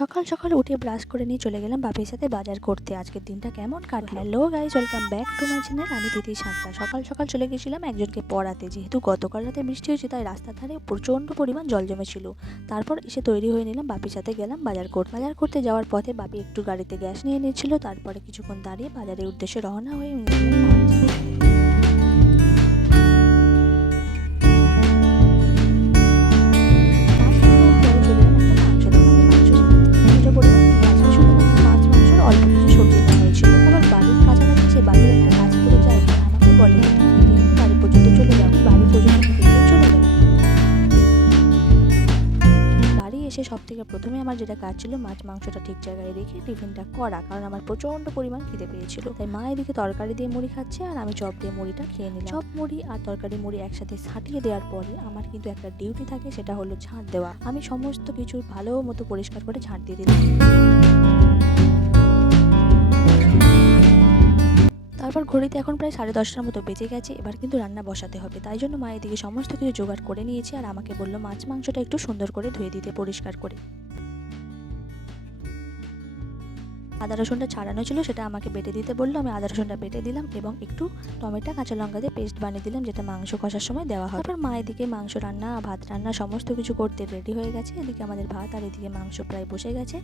সকাল সকাল উঠে ব্রাশ করে নিয়ে চলে গেলাম বাপির সাথে বাজার করতে। আজকের দিনটা কেমন কাটলো? Hello guys, welcome back to my channel. আমি তিথি সাঁতরা। সকাল সকাল চলে গেছিলাম একজনকে পড়াতে। যেহেতু গতকাল রাতে বৃষ্টি হয়েছে তাই রাস্তার ধারে প্রচণ্ড পরিমাণ জল জমেছিল। তারপর এসে তৈরি হয়ে নিলাম, বাপির সাথে গেলাম বাজার করতে যাওয়ার পথে বাপি একটু গাড়িতে গ্যাস নিয়ে নিচ্ছিল। তারপরে কিছুক্ষণ দাঁড়িয়ে বাজারের উদ্দেশ্যে রওনা হয়ে অল্প কিছু সবজি নেওয়া হয়েছিল। আবার বাড়ির কাছাকাছি সে বাড়ির একটা কাজ পড়ে যায়, আমাকে বলে বাড়ি পর্যন্ত চলে যাও। বাড়ি পর্যন্ত চলে গেল। বাড়ি এসে সব থেকে প্রথমে আমার যেটা কাজ ছিল মাছ মাংসটা ঠিক জায়গায় রেখে টিফিনটা করা, কারণ আমার প্রচন্ড পরিমাণ খিদে পেয়েছিল। তাই মা এদিকে তরকারি দিয়ে মুড়ি খাচ্ছে আর আমি চপ দিয়ে মুড়িটা খেয়ে নিলাম। চপ মুড়ি আর তরকারি মুড়ি একসাথে ছাটিয়ে দেওয়ার পরে আমার কিন্তু একটা ডিউটি থাকে, সেটা হলো ঝাঁট দেওয়া। আমি সমস্ত কিছু ভালো মতো পরিষ্কার করে ঝাঁট দিয়ে দিলাম। তারপর ঘড়িতে এখন প্রায় 10:30টার মতো বেজে গেছে। এবার কিন্তু রান্না বসাতে হবে, তাই জন্য মা এদিকে সমস্ত কিছু জোগাড় করে নিয়েছে আর আমাকে বললো মাছ মাংসটা একটু সুন্দর করে ধুয়ে দিতে, পরিষ্কার করে। আদা রসুনটা ছাড়ানো ছিল, সেটা আমাকে বেটে দিতে বললো। আমি আদা রসুনটা বেটে দিলাম এবং একটু টমেটো কাঁচা লঙ্কা দিয়ে পেস্ট বানিয়ে দিলাম, যেটা মাংস কষার সময় দেওয়া হয়। তারপর মা এদিকে মাংস রান্না, ভাত রান্না সমস্ত কিছু করতে রেডি হয়ে গেছে। এদিকে আমাদের ভাত আর এদিকে মাংস প্রায় বসে গেছে।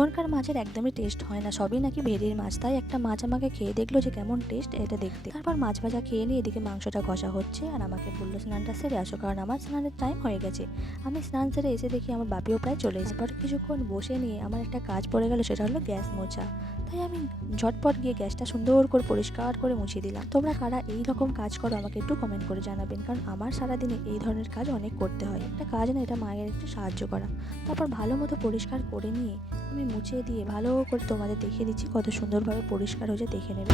এখনকার মাছের একদমই টেস্ট হয় না, সবই নাকি ভেরির মাছ। তাই একটা মাছ আমাকে খেয়ে দেখলো যে কেমন টেস্ট এটা দেখতে। তারপর মাছ ভাজা খেয়ে নিয়ে এদিকে মাংসটা কষা হচ্ছে আর আমাকে বললো স্নানটা সেরে আসো, কারণ আমার স্নানের টাইম হয়ে গেছে। আমি স্নান সেরে এসে দেখি আমার বাপিও প্রায় চলে এসে। পর কিছুক্ষণ বসে নিয়ে আমার একটা কাজ পড়ে গেল, সেটা হলো গ্যাস মোছা। তাই আমি ঝটপট গিয়ে গ্যাসটা সুন্দর করে পরিষ্কার করে মুছিয়ে দিলাম। তোমরা কারা এই রকম কাজ করো আমাকে একটু কমেন্ট করে জানাবেন, কারণ আমার সারাদিনে এই ধরনের কাজ অনেক করতে হয়। একটা কাজ না, এটা মায়ের একটু সাহায্য করা। তারপর ভালো মতো পরিষ্কার করে নিয়ে আমি মুছিয়ে দিয়ে ভালো করে তোমাদের দেখিয়ে দিচ্ছি কত সুন্দরভাবে পরিষ্কার হয়ে যায়, দেখে নেবে।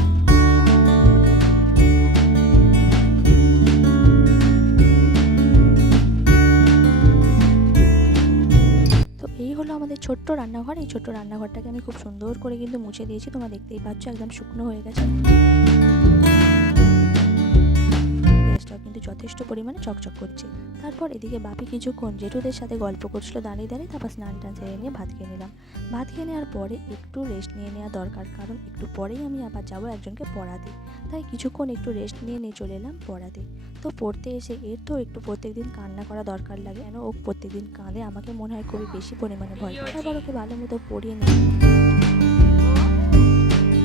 তো এই হলো আমাদের ছোট্ট রান্নাঘর। এই ছোট্ট রান্নাঘরটাকে আমি খুব সুন্দর করে কিন্তু মুছে দিয়েছি, তোমরা দেখতেই পাচ্ছ একদম শুকনো হয়ে গেছে। গ্যাসটাও কিন্তু যথেষ্ট পরিমাণে চকচক করছে। তারপর এদিকে বাপি কিছুক্ষণ জেঠুদের সাথে গল্প করছিল দাঁড়িয়ে দাঁড়িয়ে। তারপর স্নান টান সেরে নিয়ে ভাত খেয়ে নিলাম। ভাত খেয়ে নেওয়ার পরে একটু রেস্ট নিয়ে নেওয়া দরকার, কারণ একটু পরেই আমি আবার যাবো একজনকে পড়াতে। তাই কিছুক্ষণ একটু রেস্ট নিয়ে চলে এলাম পড়াতে। তো পড়তে এসে এর তো একটু প্রত্যেকদিন কান্না করা দরকার লাগে, কেন ও প্রত্যেকদিন কাঁদে, আমাকে মনে হয় খুবই বেশি পরিমাণে ভয় পায়। তারপর ওকে ভালো মতো পড়িয়ে নিই।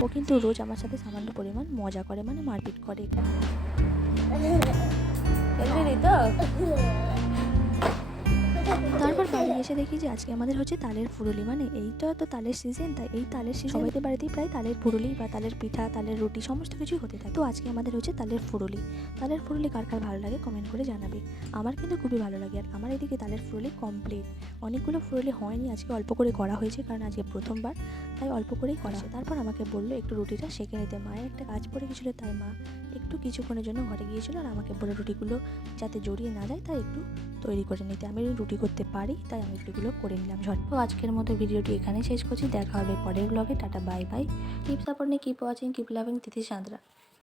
ও কিন্তু রোজ আমার সাথে সামান্য পরিমাণ মজা করে, মানে মারপিট করে। তারপর বাড়ি এসে দেখি যে আজকে আমাদের হচ্ছে তালের ফুরুলি, মানে এইটা তো তালের সিজন। তাই এই তালের সিজন সবাইদের বাড়িতেই প্রায় তালের ফুরুলি বা তালের পিঠা, তালের রুটি সমস্ত কিছুই হতে থাকে। তো আজকে আমাদের হচ্ছে তালের ফুরুলি। তালের ফুরুলি কার কার ভালো লাগে কমেন্ট করে জানাবে। আমার কিন্তু খুবই ভালো লাগে। আর আমার এদিকে তালের ফুরুলি কমপ্লিট। অনেকগুলো ফুরুলি হয়নি, আজকে অল্প করে করা হয়েছে, কারণ আজকে প্রথমবার, তাই অল্প করেই করা। তারপর আমাকে বললো একটু রুটিটা সেঁকে নিতে। মায়ের একটা কাজ পড়ে গেছিলো, তাই মা একটু কিছুক্ষণের জন্য ঘরে গিয়েছিল আর আমাকে বলে রুটিগুলো যাতে জড়িয়ে না যায় তাই একটু তৈরি করে নিতে। আমি রুটি করতে পারি, তাই আমি রুটিগুলো করে নিলাম ঝট। তো আজকের মতো ভিডিওটি এখানে শেষ করছি। দেখা হবে পরের ব্লগে। Ta-ta, bye bye. Keep supporting, keep watching, keep loving Tithi Santra.